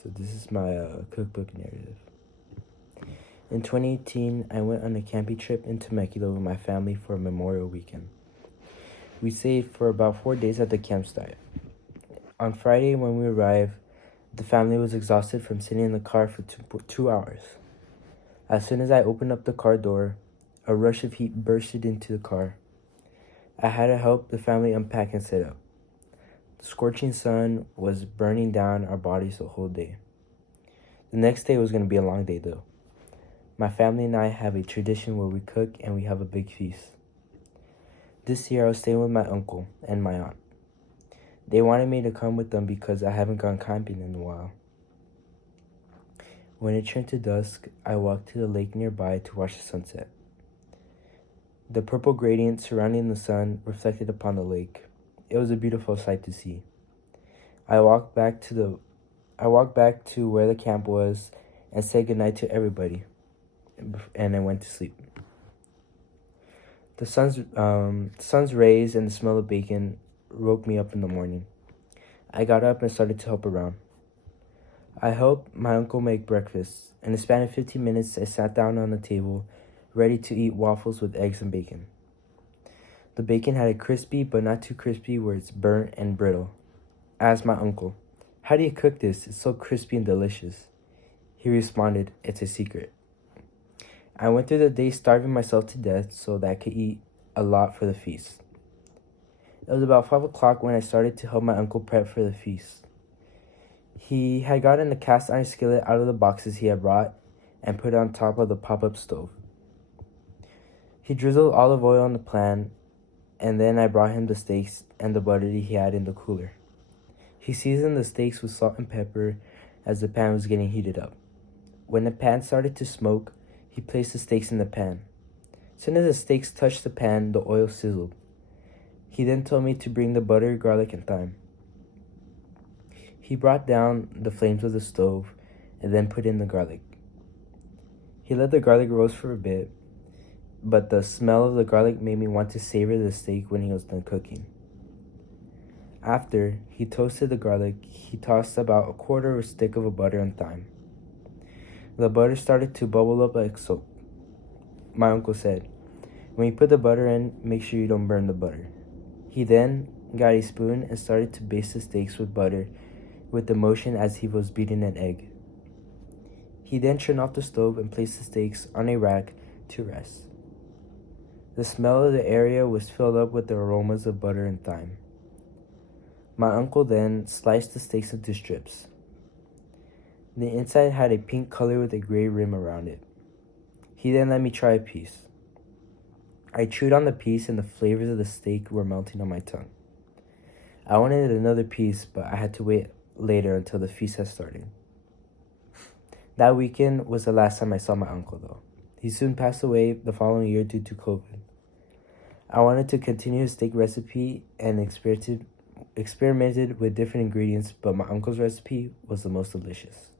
So this is my cookbook narrative. In 2018, I went on a camping trip in Temecula with my family for a Memorial Weekend. We stayed for about 4 days at the campsite. On Friday, when we arrived, the family was exhausted from sitting in the car for 2 hours. As soon as I opened up the car door, a rush of heat bursted into the car. I had to help the family unpack and set up. The scorching sun was burning down our bodies the whole day. The next day was going to be a long day though. My family and I have a tradition where we cook and we have a big feast. This year I was staying with my uncle and my aunt. They wanted me to come with them because I haven't gone camping in a while. When it turned to dusk, I walked to the lake nearby to watch the sunset. The purple gradient surrounding the sun reflected upon the lake. It was a beautiful sight to see. I walked back to where the camp was and said goodnight to everybody, and I went to sleep. The sun's rays and the smell of bacon woke me up in the morning. I got up and started to help around. I helped my uncle make breakfast. In a span of 15 minutes, I sat down on the table, ready to eat waffles with eggs and bacon. The bacon had a crispy, but not too crispy where it's burnt and brittle. I asked my uncle, "How do you cook this? It's so crispy and delicious." He responded, "It's a secret." I went through the day starving myself to death so that I could eat a lot for the feast. It was about 5 o'clock when I started to help my uncle prep for the feast. He had gotten a cast iron skillet out of the boxes he had brought and put it on top of the pop-up stove. He drizzled olive oil on the pan, and then I brought him the steaks and the butter he had in the cooler. He seasoned the steaks with salt and pepper as the pan was getting heated up. When the pan started to smoke, he placed the steaks in the pan. As soon as the steaks touched the pan, the oil sizzled. He then told me to bring the butter, garlic, and thyme. He brought down the flames of the stove and then put in the garlic. He let the garlic roast for a bit, but the smell of the garlic made me want to savor the steak when he was done cooking. After he toasted the garlic, he tossed about a quarter of a stick of butter and thyme. The butter started to bubble up like soap. My uncle said, "When you put the butter in, make sure you don't burn the butter." He then got a spoon and started to baste the steaks with butter with the motion as he was beating an egg. He then turned off the stove and placed the steaks on a rack to rest. The smell of the area was filled up with the aromas of butter and thyme. My uncle then sliced the steaks into strips. The inside had a pink color with a gray rim around it. He then let me try a piece. I chewed on the piece and the flavors of the steak were melting on my tongue. I wanted another piece, but I had to wait later until the feast had started. That weekend was the last time I saw my uncle though. He soon passed away the following year due to COVID. I wanted to continue his steak recipe and experimented with different ingredients, but my uncle's recipe was the most delicious.